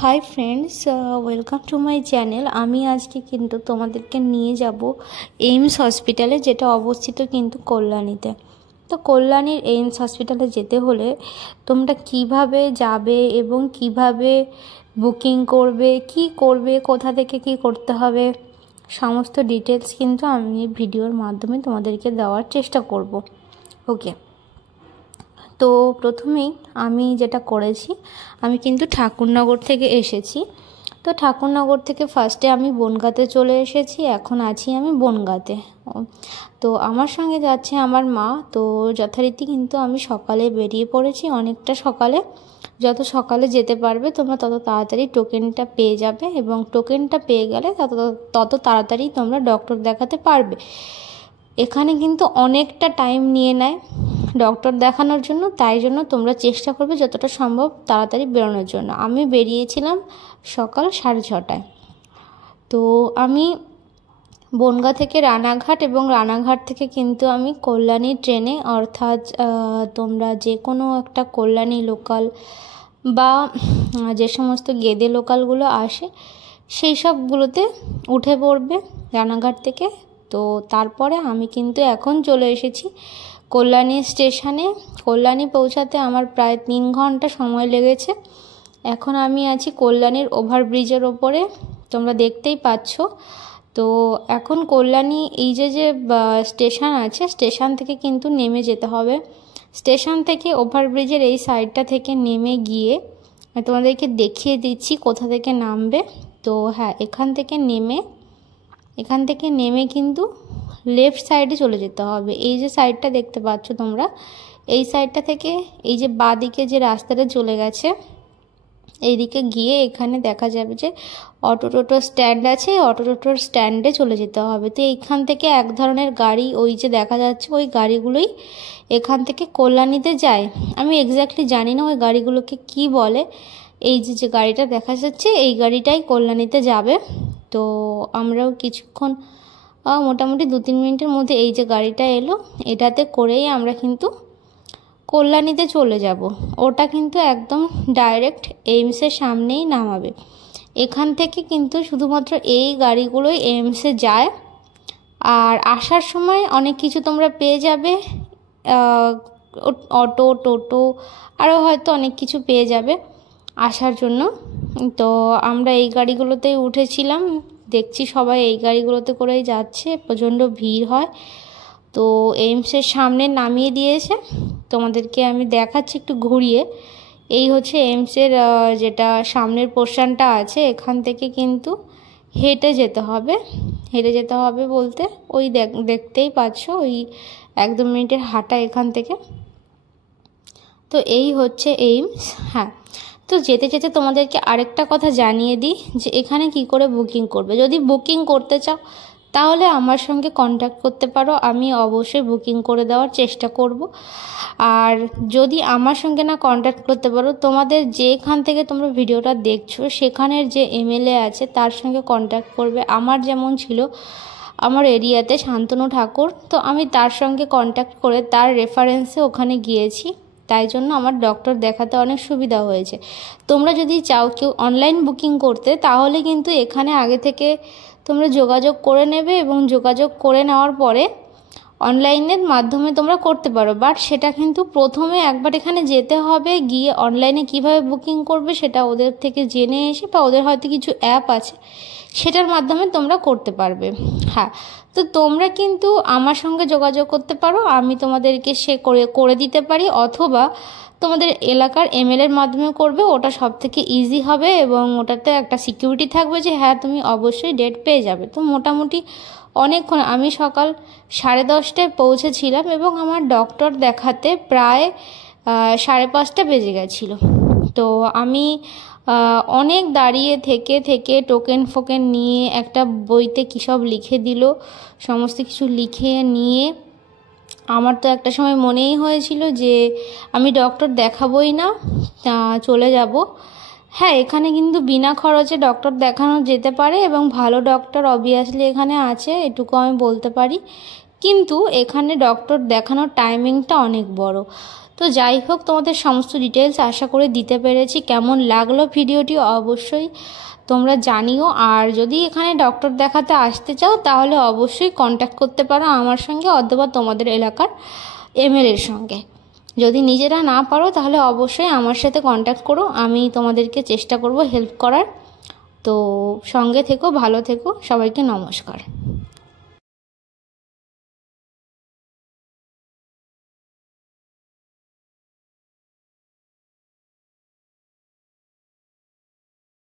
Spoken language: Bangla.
Hi friends, welcome to my channel. আমি আজকে কিন্তু তোমাদেরকে নিয়ে যাব এইমস হসপিটালে, যেটা অবস্থিত কিন্তু কল্যাণীতে। তো কল্যাণীর এইমস হসপিটালে যেতে হলে তোমরা কিভাবে যাবে এবং কিভাবে বুকিং করবে, কি করবে, কোথা থেকে কি করতে হবে, সমস্ত ডিটেলস কিন্তু আমি ভিডিওর মাধ্যমে তোমাদেরকে দেওয়ার চেষ্টা করব। ওকে, তো প্রথমেই আমি যেটা করেছি, আমি কিন্তু ঠাকুরনগর থেকে এসেছি। তো ঠাকুরনগর থেকে ফার্স্টে আমি বনগাঁতে চলে এসেছি, এখন আছি আমি বনগাঁতে। তো আমার সঙ্গে যাচ্ছে আমার মা। তো যথারীতি কিন্তু আমি সকালে বেরিয়ে পড়েছি, অনেকটা সকালে। যত সকালে যেতে পারবে তোমরা তত তাড়াতাড়ি টোকেনটা পেয়ে যাবে, এবং টোকেনটা পেয়ে গেলে তত তাড়াতাড়ি তোমরা ডক্টর দেখাতে পারবে। এখানে কিন্তু অনেকটা টাইম নিয়ে নেয় ডক্টর দেখানোর জন্য, তাই জন্য তোমরা চেষ্টা করবে যতটা সম্ভব তাড়াতাড়ি বেরোনোর জন্য। আমি বেরিয়েছিলাম সকাল 6:30টায়। তো আমি বনগাঁ থেকে রানাঘাট, এবং রানাঘাট থেকে কিন্তু আমি কল্যাণী ট্রেনে, অর্থাৎ তোমরা যে কোনো একটা কল্যাণী লোকাল বা যে সমস্ত গেদে লোকালগুলো আসে সেই সবগুলোতে উঠে পড়বে রানাঘাট থেকে। তো তারপরে আমি কিন্তু এখন চলে এসেছি কল্যাণী স্টেশনে। কল্যাণী পৌঁছাতে আমার প্রায় 3 ঘন্টা সময় লেগেছে। এখন আমি আছি কল্যাণীর ওভারব্রিজের ওপরে, তোমরা দেখতেই পাচ্ছ। তো এখন কল্যাণী এই যে স্টেশন আছে, স্টেশন থেকে কিন্তু নেমে যেতে হবে। স্টেশন থেকে ওভারব্রিজের এই সাইডটা থেকে নেমে গিয়ে তোমাদেরকে দেখিয়ে দিচ্ছি কোথা থেকে নামবে। তো হ্যাঁ, এখান থেকে নেমে কিন্তু লেফট সাইডে চলে যেতে হবে। এই যে সাইডটা দেখতে পাচ্ছ তোমরা, এই সাইডটা থেকে এই যে বাঁদিকে যে রাস্তাটা চলে গেছে, এইদিকে গিয়ে এখানে দেখা যাবে যে অটো টোটো স্ট্যান্ড আছে, অটো টোটোর স্ট্যান্ডে চলে যেতে হবে। তো এইখান থেকে এক ধরনের গাড়ি, ওই যে দেখা যাচ্ছে ওই গাড়িগুলোই এখান থেকে কল্যাণীতে যায়। আমি এক্স্যাক্টলি জানি না ওই গাড়িগুলোকে কি বলে। এই যে গাড়িটা দেখা যাচ্ছে এই গাড়িটাই কল্যাণীতে যাবে। তো আমরাও কিছুক্ষণ, মোটামুটি 2-3 মিনিটের মধ্যে এই যে গাড়িটা এলো, এটাতে করেই আমরা কিন্তু কল্যাণীতে চলে যাব। ওটা কিন্তু একদম ডাইরেক্ট এইমসের সামনেই নামাবে। এখান থেকে কিন্তু শুধুমাত্র এই গাড়িগুলোই এইমসে যায়। আর আসার সময় অনেক কিছু তোমরা পেয়ে যাবে, অটো, টোটো, আরও হয়তো অনেক কিছু পেয়ে যাবে আসার জন্য। তো আমরা এই গাড়িগুলোতেই উঠেছিলাম। দেখছি সবাই এই গাড়িগুলোতে করেই যাচ্ছে, প্রচণ্ড ভিড় হয়। তো এইমসের সামনে নামিয়ে দিয়েছে, তোমাদেরকে আমি দেখাচ্ছি একটু ঘুরিয়ে। এই হচ্ছে এইমসের যেটা সামনের পোর্শনটা আছে, এখান থেকে কিন্তু হেঁটে যেতে হবে। হেঁটে যেতে হবে বলতে ওই দেখতেই পাচ্ছ, ওই 1-2 মিনিটের হাঁটা এখান থেকে। তো এই হচ্ছে এইমস। হ্যাঁ, তো যেতে যেতে তোমাদেরকে আরেকটা কথা জানিয়ে দিই যে এখানে কি করে বুকিং করবে। যদি বুকিং করতে চাও তাহলে আমার সঙ্গে কন্ট্যাক্ট করতে পারো, আমি অবশ্যই বুকিং করে দেওয়ার চেষ্টা করব। আর যদি আমার সঙ্গে না কন্ট্যাক্ট করতে পারো, তোমাদের যেখান থেকে তোমরা ভিডিওটা দেখছো সেখানের যে এমএলএ আছে তার সঙ্গে কন্ট্যাক্ট করবে। আমার যেমন ছিল আমার এরিয়াতে শান্তনু ঠাকুর, তো আমি তার সঙ্গে কন্ট্যাক্ট করে তার রেফারেন্সে ওখানে গিয়েছি, তাই জন্য আমার ডক্টর দেখাতে অনেক সুবিধা হয়েছে। তোমরা যদি চাও কেউ অনলাইন বুকিং করতে, তাহলে কিন্তু এখানে আগে থেকে তোমরা যোগাযোগ করে নেবে, এবং যোগাযোগ করে নেওয়ার পরে অনলাইনের মাধ্যমে তোমরা করতে পারো। বাট সেটা কিন্তু প্রথমে একবার এখানে যেতে হবে, গিয়ে অনলাইনে কিভাবে বুকিং করবে সেটা ওদের থেকে জেনে এসে, বা ওদের হয়তো কিছু অ্যাপ আছে সেটার মাধ্যমে তোমরা করতে পারবে। হ্যাঁ, তো তোমরা কিন্তু আমার সঙ্গে যোগাযোগ করতে পারো, আমি তোমাদেরকে সে করে দিতে পারি, অথবা তোমাদের এলাকার এমএলএর মাধ্যমে করবে, ওটা সব থেকে ইজি হবে, এবং ওটাতে একটা সিকিউরিটি থাকবে যে হ্যাঁ তুমি অবশ্যই ডেট পেয়ে যাবে। তো মোটামুটি অনেকক্ষণ, আমি সকাল 10:30টায় পৌঁছেছিলাম, এবং আমার ডক্টর দেখাতে প্রায় 5:30 বেজে গেছিলো। তো আমি অনেক দাঁড়িয়ে থেকে টোকেন ফোকেন নিয়ে একটা বইতে কী সব লিখে দিল, সমস্ত কিছু লিখে নিয়ে আমার তো একটা সময় মনেই হয়েছিল যে আমি ডক্টর দেখাবই না, চলে যাব। হ্যাঁ, এখানে কিন্তু বিনা খরচে ডক্টর দেখানো যেতে পারে, এবং ভালো ডক্টর অবভিয়াসলি এখানে আছে, এটুকু আমি বলতে পারি। কিন্তু এখানে ডক্টর দেখানোর টাইমিংটা অনেক বড়। তো তো যাই হোক, তোমাদের সমস্ত ডিটেলস আশা করে দিতে পেরেছি। কেমন লাগলো ভিডিওটি অবশ্যই তোমরা জানিও। আর যদি এখানে ডক্টর দেখাতে আসতে চাও তাহলে অবশ্যই কন্ট্যাক্ট করতে পারো আমার সঙ্গে অথবা তোমাদের এলাকার এমএলএর সঙ্গে। যদি নিজেরা না পারো তাহলে অবশ্যই আমার সাথে কন্ট্যাক্ট করো, আমি তোমাদেরকে চেষ্টা করব হেল্প করার। তো সঙ্গে থেকো, ভালো থেকো, সবাইকে নমস্কার।